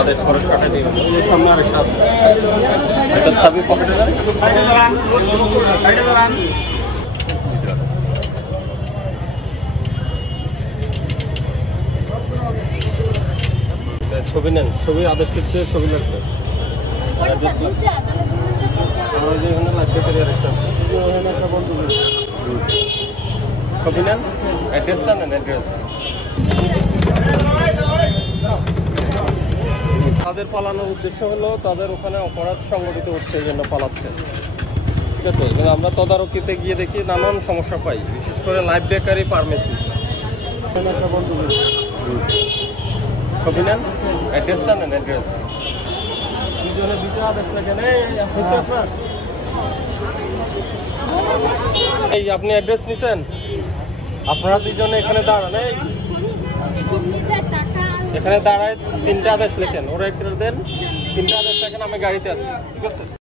আদেশ খরচ কাটা দিয়ে সামনে আরেকটা আছে এটা চাবি পকেটে যান ছবি নেন ছবি আদেশ করতে ছবি লাগবে ছবি নেন অ্যাড্রেসটা নেন অ্যাড্রেস তাদের পালানোর উদ্দেশ্য হলো তাদের ওখানে অপরাধ সংগঠিত হচ্ছে এই জন্য পালাচ্ছে ঠিক আছে এবং আমরা তদারকিতে গিয়ে দেখি নানান সমস্যা পাই বিশেষ করে লাইফ বেকারি ফার্মেসি ছবি নেন অ্যাড্রেসটা নেন অ্যাড্রেস দুজনে দুটো আদেশ দেখেন এই আপনি অ্যাড্রেস নিছেন আপনারা দুজনে এখানে দাঁড়ান এখানে দাঁড়ায় 3টা আদেশ লেখেন ওরা একটু দেন 3টা আদেশ লেখেন আমি গাড়িতে আছি ঠিক আছে